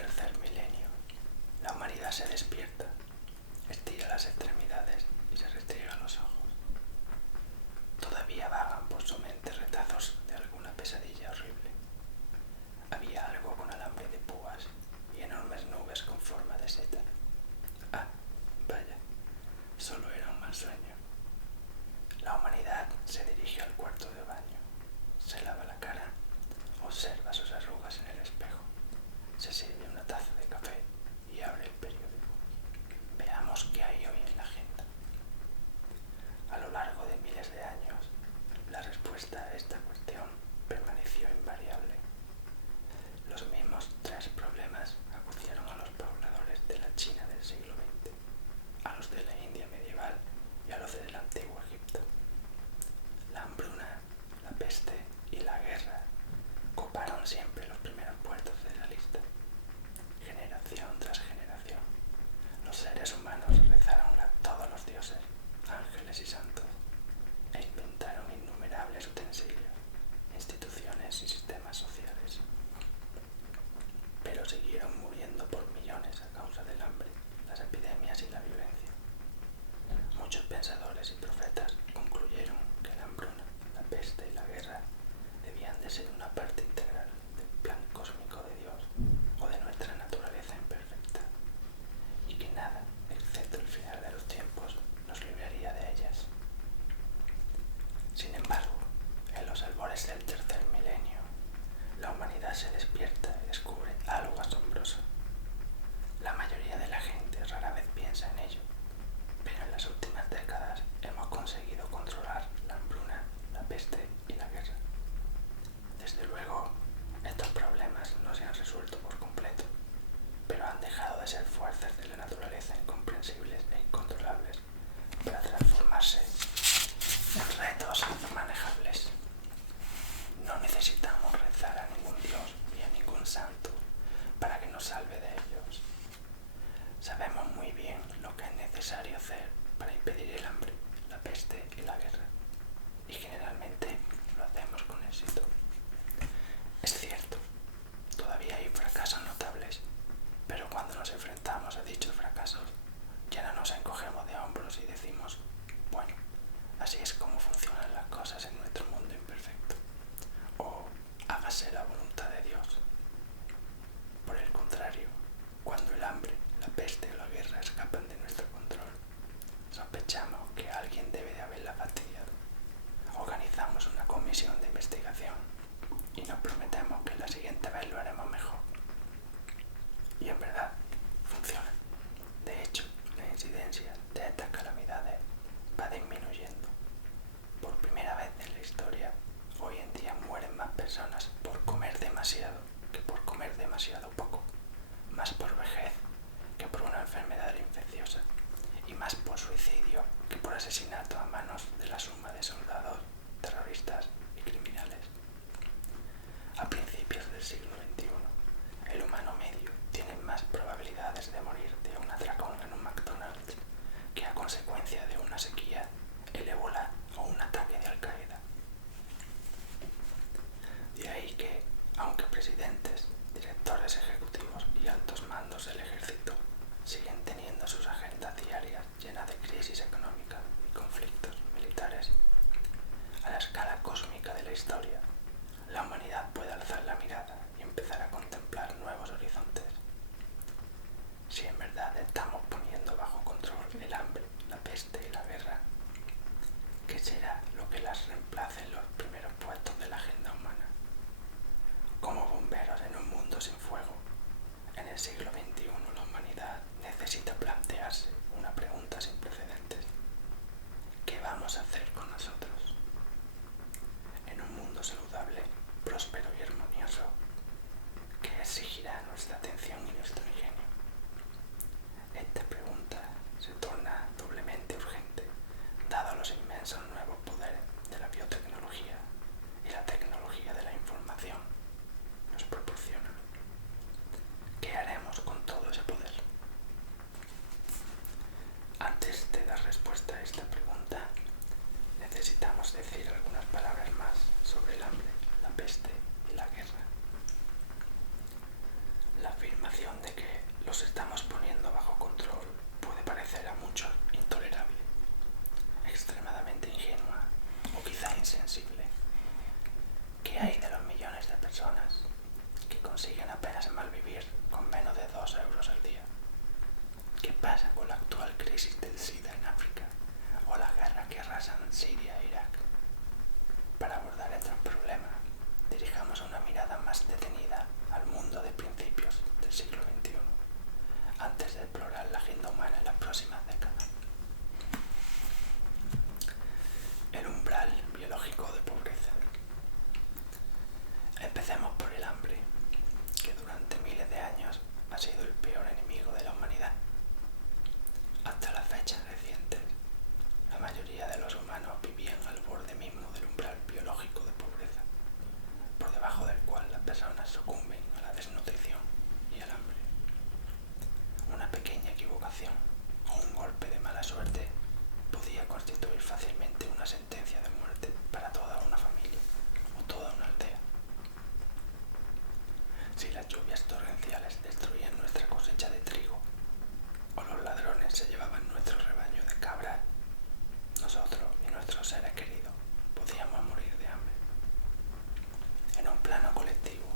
tercer milenio. La humanidad se despierta, estira las extremidades y se restriega los ojos. Todavía vagan por su mente retazos de alguna pesadilla horrible. Había algo con alambre de púas y enormes nubes con forma de seta. Ah, vaya, solo era un mal sueño. La humanidad se dirige al cuarto de baño, se lava la cara, observa sus arrugas en el espejo, se sirve una taza de café y abre el periódico. Veamos qué hay hoy en la agenda. A lo largo de miles de años, la respuesta a esta cuestión permaneció invariable. Los mismos tres problemas acudieron a los pobladores de la China del siglo XX, a los de la India medieval y a los del antiguo Egipto. La hambruna, la peste y la guerra coparon siempre los primeros puestos de la lista. Generación tras generación, los seres humanos rezaron a todos los dioses, ángeles y santos, e inventaron innumerables utensilios, instituciones y sistemas sociales. Pero siguieron muriendo por millones a causa del hambre, las epidemias y la violencia. Muchos pensadores y profetas concluyeron que la hambruna, la peste y la guerra debían de ser una parte integral del plan cósmico de Dios o de nuestra naturaleza imperfecta, y que nada, excepto el final de los tiempos, nos libraría de ellas. Sin embargo, en los albores del tercer milenio, la humanidad se despierta y descubre algo asombroso. La mayoría de la gente rara vez piensa en ello, pero en las últimas décadas hemos conseguido controlar la hambruna, la peste y la guerra. Desde luego, estos problemas no se han resuelto por completo, pero han dejado de ser fuerzas de la naturaleza incomprensibles e incontrolables para transformarse en retos inmanejables. No necesitamos rezar a ningún dios ni a ningún santo para que nos salve de ellos. Sabemos muy bien lo que es necesario hacer para impedir el hambre, la peste y la guerra, y generalmente lo hacemos con éxito. Es cierto, todavía hay fracasos notables, pero cuando nos enfrentamos a dichos fracasos, ya no nos encogemos de hombros y decimos, bueno, así es como funcionan las cosas en nuestro mundo imperfecto, o hágase la voluntad de Dios. Por el contrario, cuando el hambre, la peste o la guerra escapan de nuestro control, sospechamos que alguien debe de haberla fastidiado. Organizamos una comisión de investigación y nos prometemos que la siguiente vez lo haremos mejor. Y en verdad, funciona. De hecho, la incidencia de estas calamidades va disminuyendo. Por primera vez en la historia, hoy en día mueren más personas por comer demasiado que por comer demasiado poco, más por vejez que por una enfermedad infecciosa y más por suicidio que por asesinato a manos de la suma de soldados, terroristas y criminales. A principios del siglo XXI, el humano medio tiene más probabilidades de morir de un atracón en un McDonald's que a consecuencia de una sequía, el ébola o un ataque de Al-Qaeda. De ahí que, aunque presidentes, directores ejecutivos y altos mandos del ejército siguen teniendo sus agendas diarias llenas de crisis económica y conflictos militares, a la escala cósmica de la historia, la humanidad puede alzar la mirada y empezar a contemplar nuevos horizontes. Si en verdad estamos poniendo bajo control el hambre, la peste y la guerra, ¿qué será lo que las reemplace en los primeros puestos de la agenda humana? Como bomberos en un mundo sin fuego, en el siglo XXI la humanidad necesita plantearse una pregunta sin precedentes. ¿Qué vamos a hacer con nosotros? En un mundo saludable, próspero y armonioso, que exigirá nuestra atención y nuestro ingenio. Esta pregunta se torna doblemente urgente, dado los inmensos nuevos poderes de la biotecnología y la tecnología de la información nos proporcionan. ¿Qué haremos con pasa con la actual crisis del SIDA en África o la guerra que arrasan Siria e Irak? Para abordar estos problemas, dirijamos una mirada más detenida al mundo de principios del siglo XXI, antes de explorar la agenda humana en las próximas décadas. El umbral biológico de pobreza. Empecemos por el hambre, que durante miles de años ha sido el peor enemigo de la humanidad. Hasta las fechas recientes, la mayoría de los humanos vivían al borde mismo del umbral biológico de pobreza, por debajo del cual las personas sucumben a la desnutrición y al hambre. Una pequeña equivocación o un golpe de mala suerte podía constituir fácilmente una sentencia de muerte para toda una familia o toda una aldea. Si las lluvias torrenciales destruían nuestra cosecha de trigo o los ladrones se llevaban nuestro rebaño de cabras, nosotros y nuestros seres queridos podíamos morir de hambre. En un plano colectivo,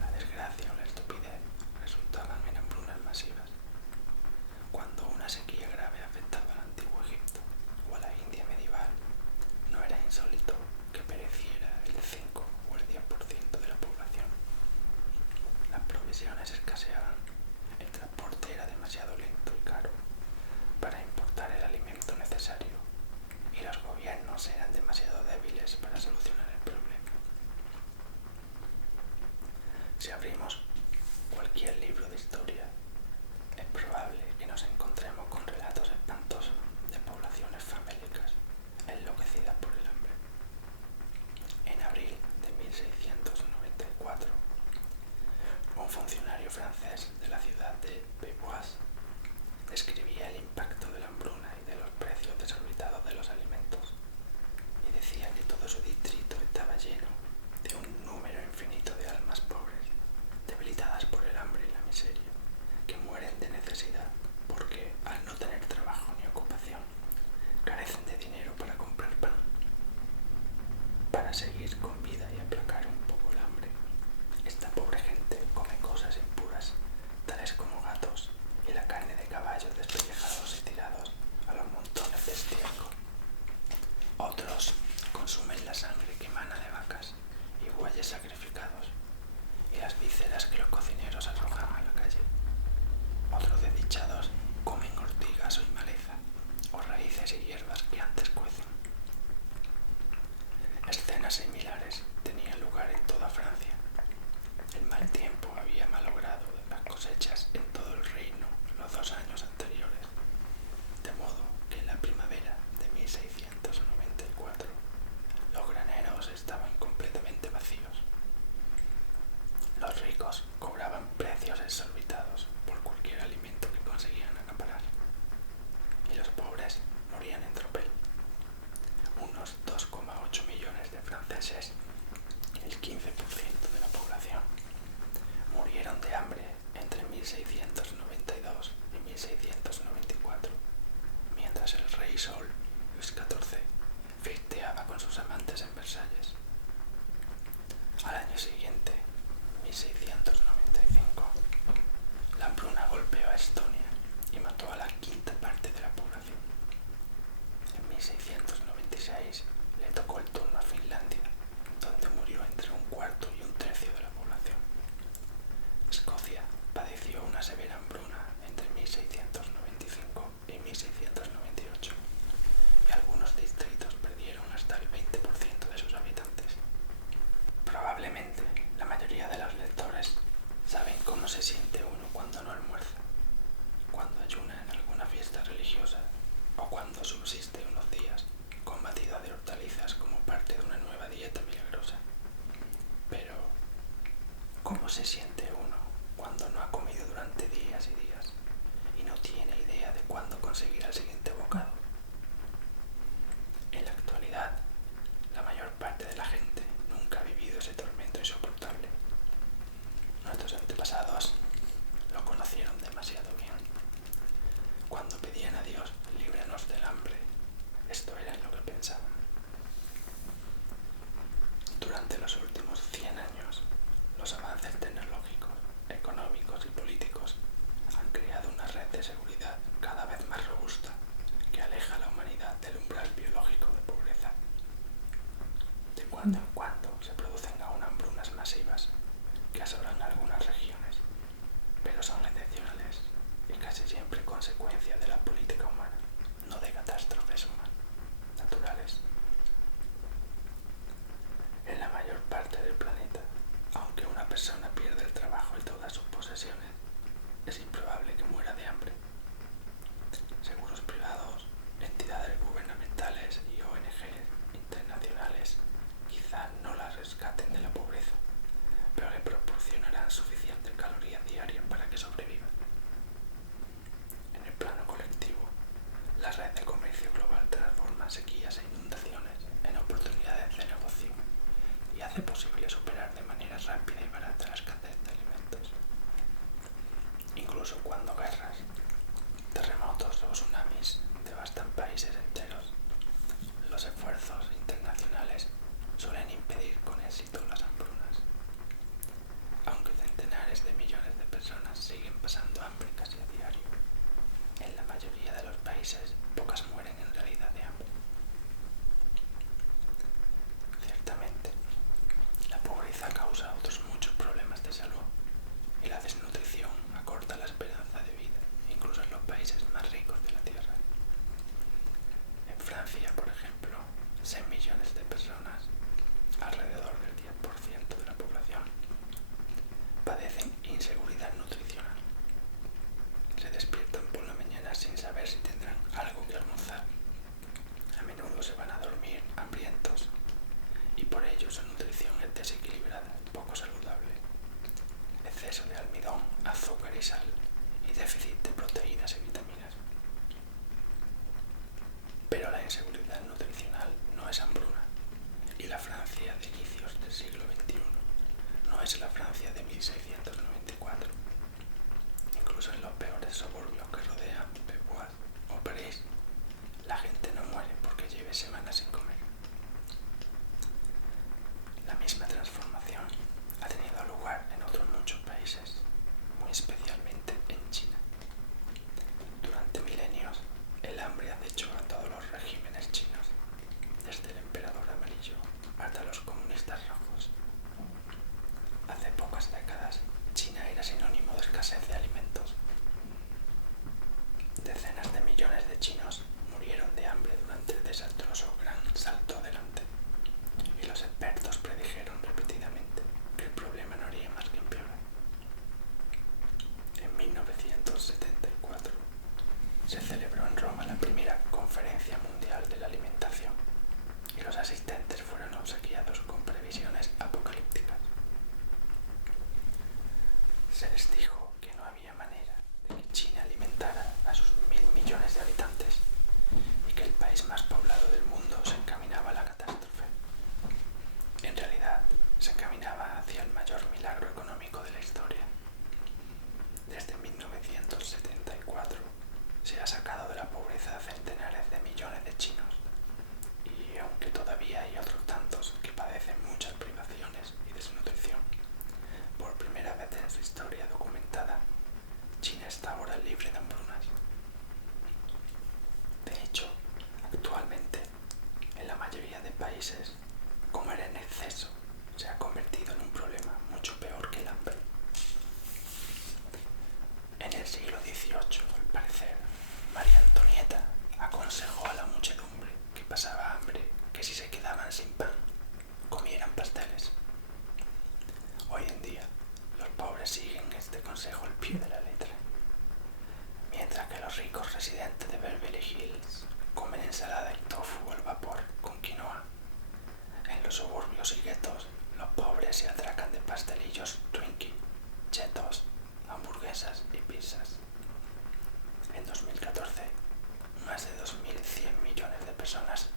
la desgracia o la estupidez resultaban en hambrunas masivas. Cuando una sequía grave afectaba al antiguo Egipto o a la India medieval, no era insólito que pereciera el 5 o el 10% de la población. Las provisiones escaseaban, el transporte era demasiado lento y caro para importar el alimento necesario y los gobiernos eran demasiado débiles para solucionar el problema. Si abrimos cualquier libro de historia, es probable que nos encontremos con relatos espantosos de poblaciones famélicas enloquecidas por el hambre. En abril de 1694, un funcionario francés de la ciudad de Beauvais describía el impacto de la hambruna y de los precios desorbitados de los alimentos, y decía que todo su distrito estaba lleno de un número infinito de almas pobres, debilitadas por el hambre y la miseria, que mueren de necesidad porque, al no tener trabajo ni ocupación, carecen de dinero para comprar pan. Para seguir con vida y aplacar un poco el hambre, esta pobre gente come cosas impuras, tales como gatos y la carne de caballos despellejados y tirados a los montones de estiércol. Otros consumen la sangre que emana de vacas y bueyes sacrificados y las vísceras que los cocineros arrojan a la calle. Otros desdichados comen ortigas y maleza, o raíces y hierbas que antes cuecen. Escenas similares tenían lugar en toda Francia. El mal tiempo había malogrado las cosechas en todo el reino los 2 años anteriores, de modo que en la primavera de 1694 los graneros estaban completamente vacíos. Los ricos cobraban precios exorbitados por cualquier alimento que conseguían acaparar, y los pobres morían en tropel. Unos 2,8 millones de franceses, el 15% de la población, murieron de hambre entre 1692 y 1694, mientras el rey Sol, Luis XIV, flirteaba con sus amantes en Versalles. Al año siguiente, 1695, la hambruna golpeó a Estonia y mató a la quinta parte de la población. En 1696 le tocó el turno a Finlandia, donde murió entre un cuarto y un tercio de la población. Escocia padeció una severa hambruna entre 1695 y 1698, y algunos distritos perdieron hasta el 20% de sus habitantes. Probablemente la mayoría de los lectores saben cómo se siente uno cuando no almuerza, cuando ayuna en alguna fiesta religiosa o cuando subsiste unos días con batida de hortalizas como parte de una nueva dieta milagrosa. Pero, ¿cómo se siente uno cuando no ha comido durante días y días y no tiene idea de cuándo conseguirá el siguiente bocado? En la actualidad, la mayor parte de la gente nunca ha vivido ese tormento insoportable. Nuestros antepasados lo conocieron demasiado bien. Cuando pedían a Dios, líbranos del hambre, esto era lo que pensaban. Durante los últimos 100 años, los avances tecnológicos, económicos y políticos han creado una red de seguridad cada cuando en cuando se producen aún hambrunas masivas que asolan algunas regiones, pero son excepcionales y casi siempre consecuencia de la política humana, no de catástrofes naturales. En la mayor parte del planeta, aunque una persona pierda el trabajo y todas sus posesiones, es improbable que muera de hambre. Seguros privados, entidades gubernamentales y ONGs internacionales quizá no las rescaten de la pobreza, pero le proporcionarán suficientes calorías diarias para que sobreviva. En el plano colectivo, la red de comercio global transforma sequías e inundaciones en oportunidades de negocio y hace posible superar de manera rápida y barata la escasez de alimentos. Incluso cuando guerras, terremotos o tsunamis devastan países enteros, los esfuerzos internacionales suelen impedir con éxito las hambrunas. Aunque centenares de millones de personas siguen pasando hambre casi a diario, en la mayoría de los países pocas mueren en realidad de hambre. Ciertamente, la pobreza causa otros muchos problemas de salud y la desnutrición acorta la esperanza de vida, incluso en los países más ricos de la Tierra. En Francia, por ejemplo, 6 millones de personas, alrededor del 10% de la población, padecen inseguridad nutricional. Se despiertan por la mañana sin saber si tendrán algo que almorzar. A menudo se van a dormir hambrientos y por ello su nutrición es desequilibrada, poco saludable. Exceso de almidón, azúcar y sal y déficit de proteínas y vitaminas. Pero la inseguridad nutricional no es hambruna, y la Francia de inicios del siglo XXI no es la Francia de 1694. Incluso en los peores suburbios que rodean Beauvais o París, la gente no muere porque lleve semanas sin comer. La misma transformación ha tenido lugar en otros muchos países, muy especialmente en China. Durante milenios, el hambre acechó a todos los regímenes chinos, desde el emperador amarillo hasta los comunistas rojos. Hace pocas décadas, China era sinónimo de escasez de alimentos. Decenas de millones de chinos murieron de hambre durante el desastroso Gran Salto Adelante, y los expertos predijeron repetidamente que el problema no haría más que empeorar. En 1974 se celebró en Roma la primera Conferencia Mundial de la Alimentación y los asistentes fueron obsequiados con previsiones apocalípticas. Se les dijo que no había manera de que China alimentara a sus 1.000 millones de habitantes y que el país más poblado del mundo se encaminaba a la catástrofe. En realidad, se encaminaba hacia el mayor milagro económico de la historia. Desde 1974 se ha sacado de la pobreza a centenares de millones de chinos, y aunque todavía hay otros tantos que padecen muchas privaciones y desnutrición, por primera vez en su historia documentada, China está ahora libre de hambrunas. De hecho, actualmente, en la mayoría de países, comer en exceso se ha convertido en un problema mucho peor que el hambre. En el siglo XVIII, al parecer, María Antonieta aconsejó a la muchedumbre que pasaba hambre que si se quedaban sin pan, comieran pasteles. Hoy en día, los pobres siguen este consejo al pie de la letra, mientras que los ricos residentes de Beverly Hills comen ensalada y tofu al vapor con quinoa. En los suburbios y guetos, los pobres se atracan de pastelillos Twinkie, chetos, hamburguesas y pizzas. En 2014, más de 2.100 millones de personas